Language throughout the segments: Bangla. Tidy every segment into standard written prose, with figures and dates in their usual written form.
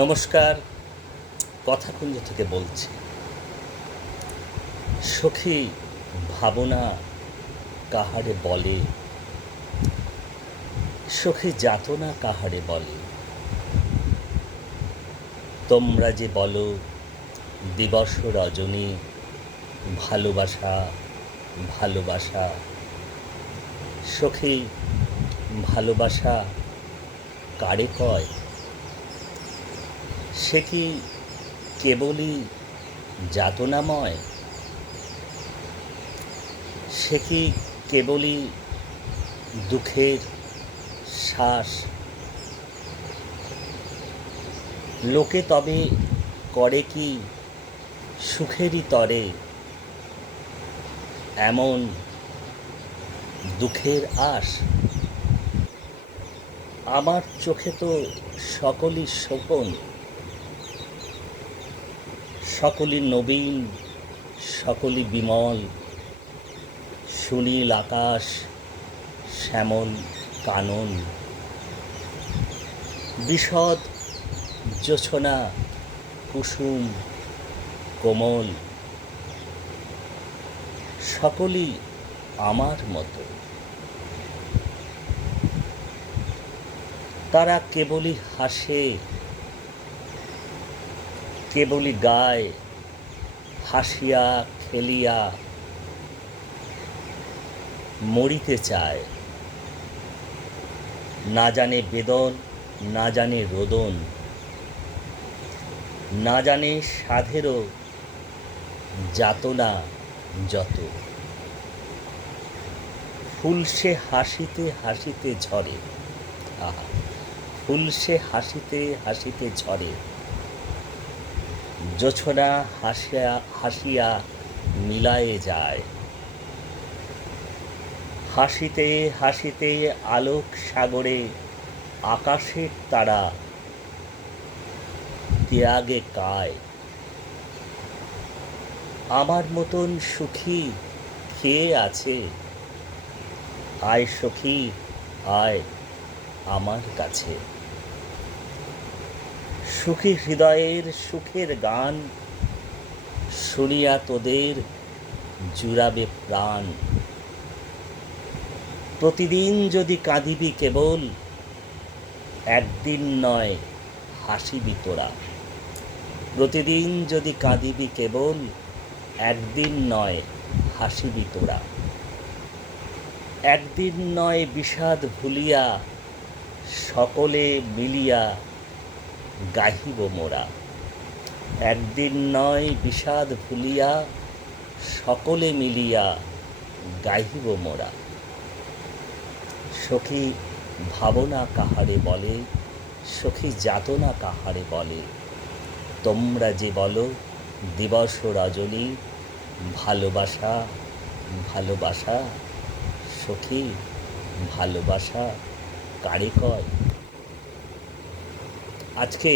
নমস্কার, কথাকুঞ্জ থেকে বলছি। সখী ভাবনা কাহারে বলে, সখী যাতনা কাহারে বলে। তোমরা যে বলো দিবস রজনী, ভালোবাসা ভালোবাসা। সখী ভালোবাসা কারে কয়? সে কি কেবলই যাতনাময়? সে কি কেবলই দুঃখের শ্বাস? লোকে তবে করে কি সুখেরই তরে এমন দুঃখের আশ? আমার চোখে তো সকলই শোভন, সকলই নবীন, সকলই বিমল। সুনীল আকাশ, শ্যামল কানন, বিশদ জোছনা, কুসুম কোমল, সকলই আমার মতো। তারা কেবলই হাসে, কেবলই গায়, হাসিয়া খেলিয়া মরিতে চায়। না জানে বেদন, না জানে রোদন, না জানে সাধেরও যাতনা যত। ফুল সে হাসিতে হাসিতে ঝরে, আহা, ফুল সে হাসিতে হাসিতে ঝরে। জোছনা হাসিয়া হাসিয়া মিলায়ে যায়। হাসিতে হাসিতে আলোক সাগরে আকাশের তারা ত্যাগে কায়। আমার মতন সুখী কে আছে? আয় সখী আয় আমার কাছে। সুখী হৃদয়ের সুখের গান শুনিয়া তোদের জুড়াবে প্রাণ। প্রতিদিন যদি কাঁদিবি কেবল, একদিন নয় হাসিবি তোরা। প্রতিদিন যদি কাঁদিবি কেবল, একদিন নয় হাসিবি তোরা। একদিন নয় বিষাদ ভুলিয়া সকলে মিলিয়া গাহিব মোরা। একদিন নয় বিষাদ ভুলিয়া সকলে মিলিয়া গাহিব মোরা। সখী ভাবনা কাহারে বলে, সখী যাতনা কাহারে বলে। তোমরা যে বলো দিবস রজনী, ভালোবাসা ভালোবাসা। সখী ভালোবাসা কারে কয়? আজকে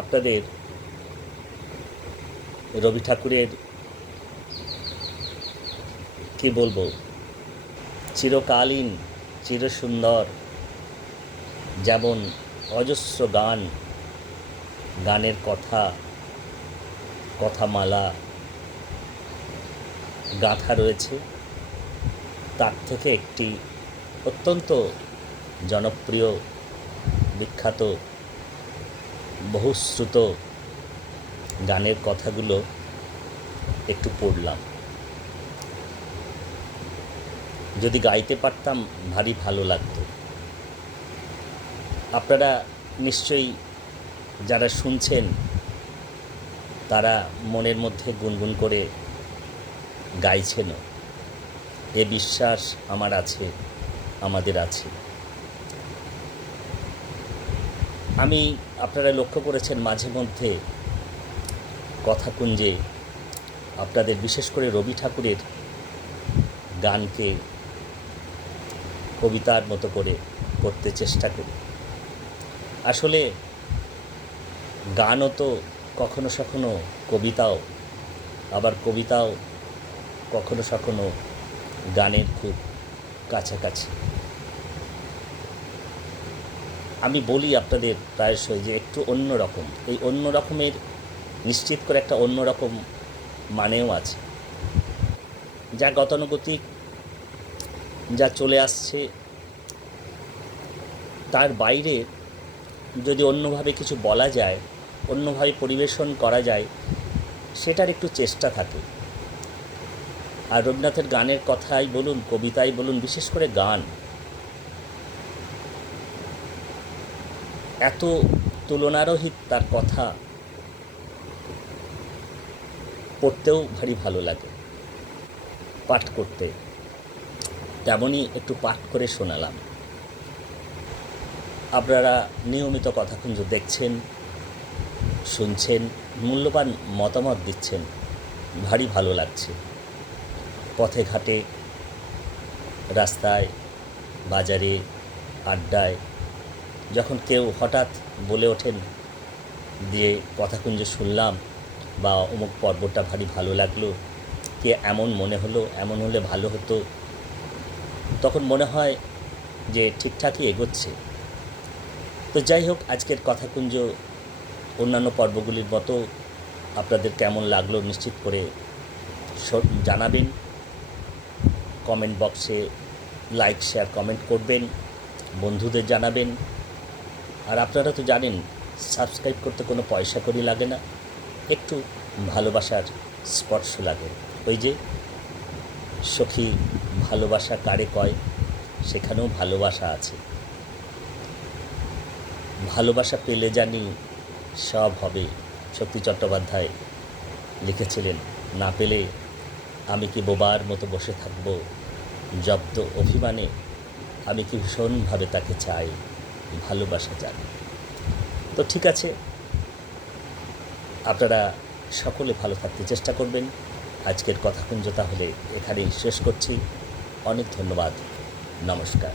আপনাদের রবি ঠাকুরের কি বলবো, চিরকালীন চিরসুন্দর যেমন অজস্র গান, গানের কথা, কথামালা গাঁথা রয়েছে, তার থেকে একটি অত্যন্ত জনপ্রিয়, বিখ্যাত, বহুশ্রুত গানের কথাগুলো একটু পড়লাম। যদি গাইতে পারতাম ভারী ভালো লাগতো। আপনারা নিশ্চয়ই যারা শুনছেন তারা মনের মধ্যে গুনগুন করে গাইছেনও, এ বিশ্বাস আমার আছে, আমাদের আছে। আমি আপনারা লক্ষ্য করেছেন মাঝে মধ্যে কথাকুঞ্জে আপনাদের বিশেষ করে রবি ঠাকুরের গানকে কবিতার মতো করে করতে চেষ্টা করি। আসলে গানও তো কখনো কখনো কবিতাও, আবার কবিতাও কখনো কখনো গানের খুব কাছাকাছি। আমি বলি আপনাদের প্রায়শই যে একটু অন্য রকম, এই অন্য রকমের নিশ্চিত করে একটা অন্য রকম মানেও আছে, যা গতানুগতিক, যা চলে আসছে তার বাইরে যদি অন্যভাবে কিছু বলা যায়, অন্যভাবে পরিবেশন করা যায়, সেটার একটু চেষ্টা থাকে। আর রবীন্দ্রনাথের গানের কথাই বলুন, কবিতাই বলুন, বিশেষ করে গান, এত তুলনারহিত তার কথা, পড়তেও ভারী ভালো লাগে, পাঠ করতে। তেমনই একটু পাঠ করে শোনালাম। আপনারা নিয়মিত কথাকুঞ্জ দেখছেন, শুনছেন, মূল্যবান মতামত দিচ্ছেন, ভারী ভালো লাগছে। পথে ঘাটে, রাস্তায়, বাজারে, আড্ডায় যখন কেউ হঠাৎ বলে ওঠেন যে কথাকুঞ্জ শুনলাম, বা অমুক পর্বটা ভারী ভালো লাগলো, কে এমন মনে হলো, এমন হলে ভালো হতো, তখন মনে হয় যে ঠিকঠাকই এগোচ্ছে। তো যাই হোক, আজকের কথাকুঞ্জ অন্যান্য পর্বগুলির মতো আপনাদের কেমন লাগলো নিশ্চিত করে জানাবেন। কমেন্ট বক্সে লাইক, শেয়ার, কমেন্ট করবেন, বন্ধুদের জানাবেন। আর আপনারা তো জানেন, সাবস্ক্রাইব করতে কোনো পয়সা কড়ি লাগে না, একটু ভালোবাসার স্পর্শ লাগে। ওই যে সখী ভালোবাসা কারে কয়, সেখানেও ভালোবাসা আছে। ভালোবাসা পেলে জানি সব হবে, শক্তি চট্টোপাধ্যায় লিখেছিলেন। না পেলে আমি কি বোবার মতো বসে থাকব, জব্দ অভিমানে আমি কি ভীষণভাবে তাকে চাই, ভালোবাসা জানি। তো ঠিক আছে, আপনারা সকলে ভালো থাকতে চেষ্টা করবেন। আজকের কথাকুঞ্জ তাহলে এখানেই শেষ করছি। অনেক ধন্যবাদ, নমস্কার।